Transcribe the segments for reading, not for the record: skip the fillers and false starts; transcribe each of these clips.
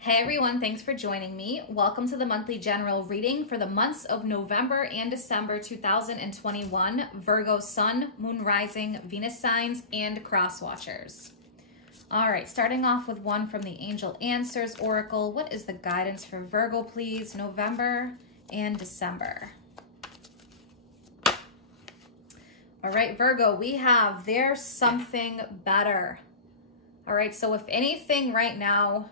Hey everyone, thanks for joining me. Welcome to the monthly general reading for the months of November and December 2021, Virgo Sun, Moon Rising, Venus signs, and cross watchers. All right, starting off with one from the Angel Answers Oracle. What is the guidance for Virgo, please? November and December. All right, Virgo, we have there's something better. All right, so if anything right now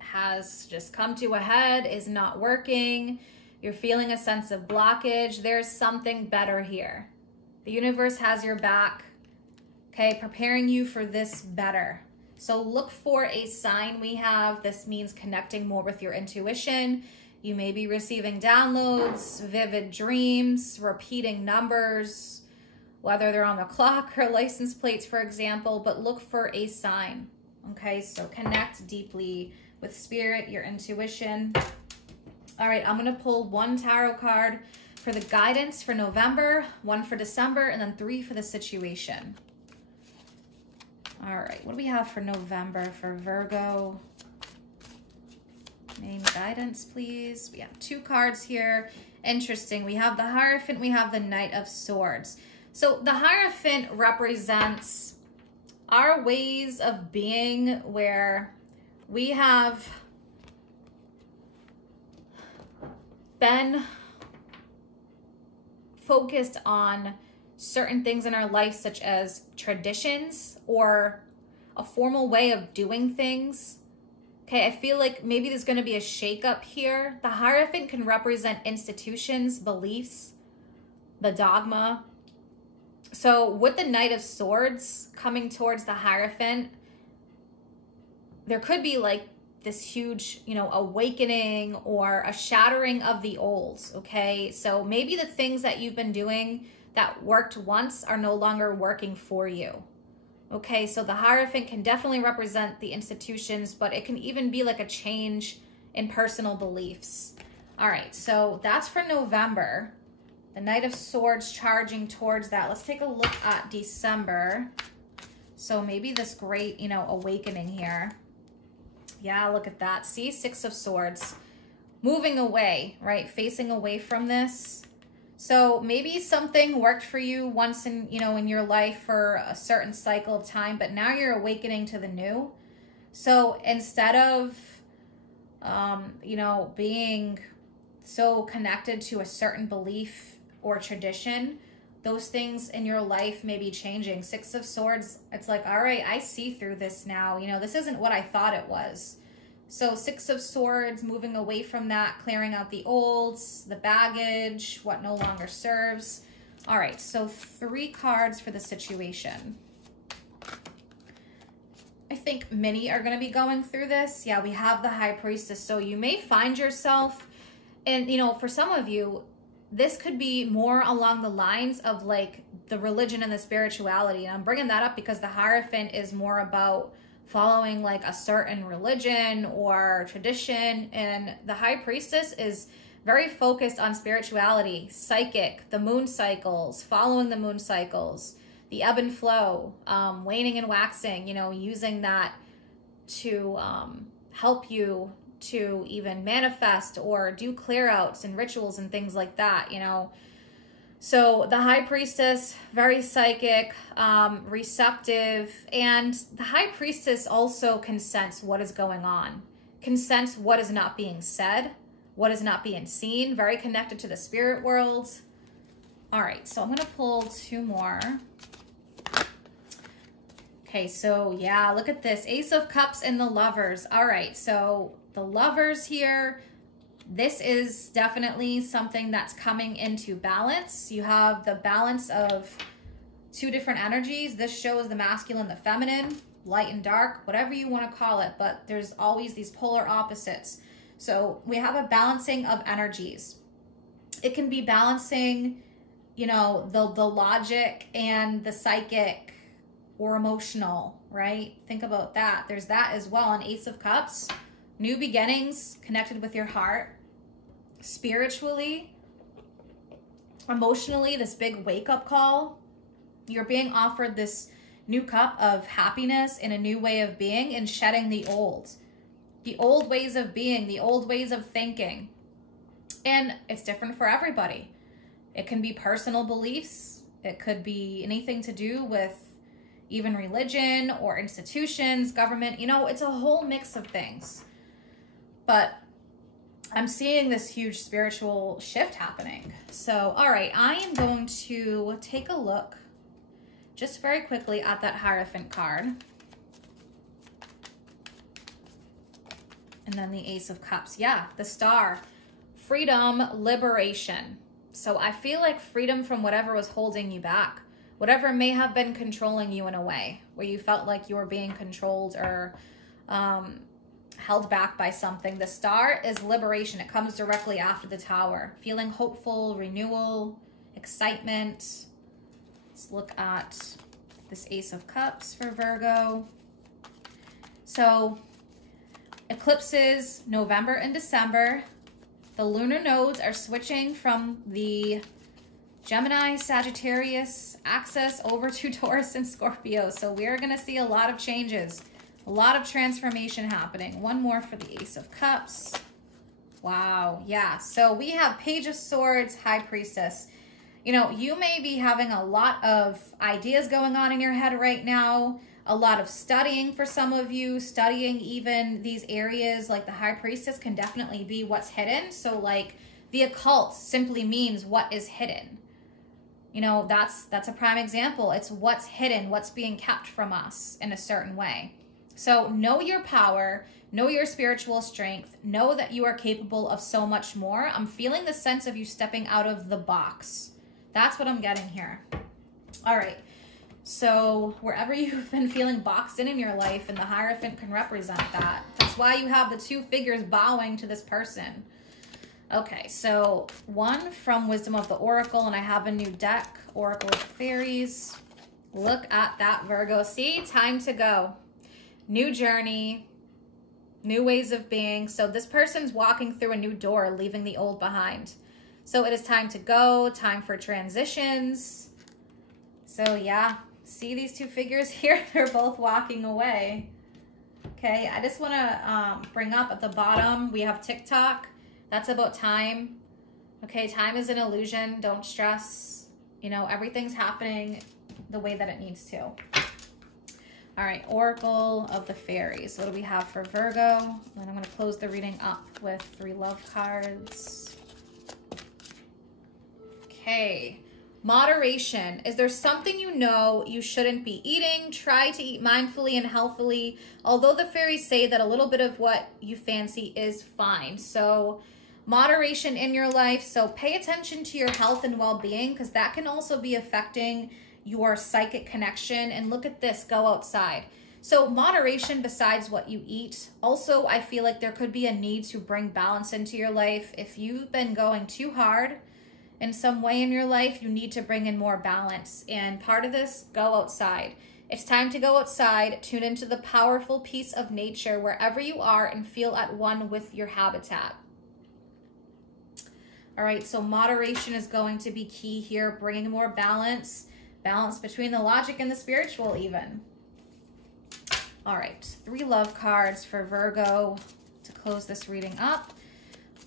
has just come to a head, is not working, you're feeling a sense of blockage, there's something better here. The universe has your back, okay, preparing you for this better. So look for a sign. This means connecting more with your intuition. You may be receiving downloads, vivid dreams, repeating numbers, whether they're on the clock or license plates, for example, but look for a sign, okay? So connect deeply with spirit, your intuition. All right, I'm gonna pull one tarot card for the guidance for November, one for December, and then three for the situation. All right, what do we have for November for Virgo? Name guidance, please. We have two cards here. Interesting, we have the Hierophant, we have the Knight of Swords. So the Hierophant represents our ways of being, where we have been focused on certain things in our life, such as traditions or a formal way of doing things. Okay, I feel like maybe there's going to be a shakeup here. The Hierophant can represent institutions, beliefs, the dogma. So with the Knight of Swords coming towards the Hierophant, there could be like this huge, awakening or a shattering of the old, okay? So maybe the things that you've been doing that worked once are no longer working for you, okay? So the Hierophant can definitely represent the institutions, but it can even be like a change in personal beliefs. All right, so that's for November. The Knight of Swords charging towards that. Let's take a look at December. So maybe this great, awakening here. Yeah, look at that. See, Six of Swords. Moving away, right? Facing away from this. So maybe something worked for you once in, in your life for a certain cycle of time, but now you're awakening to the new. So instead of, being so connected to a certain belief or tradition, those things in your life may be changing. Six of Swords, it's like, all right, I see through this now. This isn't what I thought it was. So Six of Swords, moving away from that, clearing out the olds, the baggage, what no longer serves. All right, so three cards for the situation. I think many are going to be going through this. Yeah, we have the High Priestess. So you may find yourself, and for some of you, this could be more along the lines of like the religion and the spirituality. And I'm bringing that up because the Hierophant is more about following like a certain religion or tradition. And the High Priestess is very focused on spirituality, psychic, the moon cycles, following the moon cycles, the ebb and flow, waning and waxing, using that to help you to even manifest or do clear outs and rituals and things like that, So the High Priestess, very psychic, receptive, and the High Priestess also can sense what is going on, can sense what is not being said, what is not being seen, very connected to the spirit world. All right, so I'm going to pull two more. Okay, so yeah, look at this. Ace of Cups and the Lovers. All right, so the Lovers here, this is definitely something that's coming into balance. You have the balance of two different energies. This shows the masculine, the feminine, light and dark, whatever you want to call it, but there's always these polar opposites. So we have a balancing of energies. It can be balancing, the logic and the psychic or emotional, right? Think about that. There's that as well. An Ace of Cups, new beginnings, connected with your heart. Spiritually, emotionally, this big wake-up call. You're being offered this new cup of happiness in a new way of being and shedding the old. The old ways of being, the old ways of thinking. And it's different for everybody. It can be personal beliefs. It could be anything to do with even religion or institutions, government. You know, it's a whole mix of things. But I'm seeing this huge spiritual shift happening. So, all right, I am going to take a look just very quickly at that Hierophant card. And then the Ace of Cups. Yeah, the Star. Freedom, liberation. So I feel like freedom from whatever was holding you back. Whatever may have been controlling you in a way, where you felt like you were being controlled or held back by something. The Star is liberation. It comes directly after the Tower. Feeling hopeful, renewal, excitement. Let's look at this Ace of Cups for Virgo. So eclipses, November and December. The lunar nodes are switching from the Gemini, Sagittarius axis over to Taurus and Scorpio. So we're going to see a lot of changes, a lot of transformation happening. One more for the Ace of Cups. Wow. Yeah. So we have Page of Swords, High Priestess. You know, you may be having a lot of ideas going on in your head right now. A lot of studying for some of you, studying even these areas like the High Priestess can definitely be what's hidden. So like the occult simply means what is hidden. You know, that's a prime example. It's what's hidden, what's being kept from us in a certain way. So know your power, know your spiritual strength, know that you are capable of so much more. I'm feeling the sense of you stepping out of the box. That's what I'm getting here. All right. So wherever you've been feeling boxed in your life, and the Hierophant can represent that. That's why you have the two figures bowing to this person. Okay, so one from Wisdom of the Oracle, and I have a new deck, Oracle of Fairies. Look at that, Virgo. See, time to go. New journey, new ways of being. So this person's walking through a new door, leaving the old behind. So it is time to go, time for transitions. So yeah. See these two figures here? They're both walking away. Okay, I just want to bring up at the bottom, we have TikTok. That's about time. Okay, time is an illusion. Don't stress. You know, everything's happening the way that it needs to. All right, Oracle of the Fairies. What do we have for Virgo? And I'm going to close the reading up with 3 love cards. Okay. Moderation. Is there something you know you shouldn't be eating? Try to eat mindfully and healthily. Although the fairies say that a little bit of what you fancy is fine. So moderation in your life. So pay attention to your health and well-being, because that can also be affecting your psychic connection. And look at this, go outside. So moderation besides what you eat. Also, I feel like there could be a need to bring balance into your life. If you've been going too hard in some way in your life, you need to bring in more balance. And part of this, go outside. It's time to go outside, tune into the powerful piece of nature wherever you are, and feel at one with your habitat. All right, so moderation is going to be key here, bringing more balance, balance between the logic and the spiritual even. All right, 3 love cards for Virgo to close this reading up.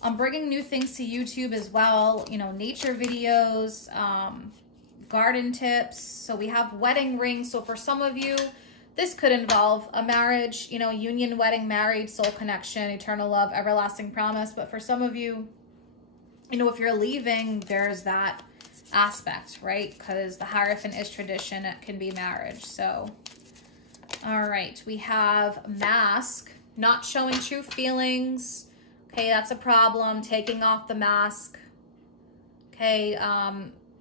I'm bringing new things to YouTube as well, you know, nature videos, garden tips. So we have wedding rings. So for some of you, this could involve a marriage, you know, union, wedding, married, soul connection, eternal love, everlasting promise. But for some of you, you know, if you're leaving, there's that aspect, right? Because the Hierophant is tradition. It can be marriage. So, all right, we have mask, not showing true feelings. Okay, that's a problem. Taking off the mask. Okay,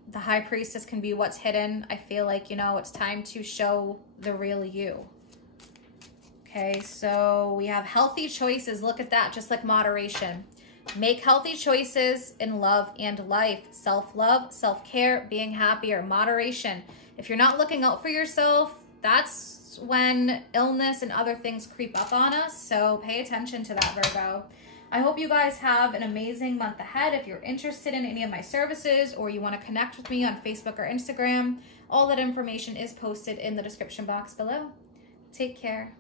the High Priestess can be what's hidden. I feel like, you know, it's time to show the real you. Okay, so we have healthy choices. Look at that, just like moderation. Make healthy choices in love and life. Self-love, self-care, being happier, moderation. If you're not looking out for yourself, that's when illness and other things creep up on us. So pay attention to that, Virgo. I hope you guys have an amazing month ahead. If you're interested in any of my services, or you want to connect with me on Facebook or Instagram, all that information is posted in the description box below. Take care.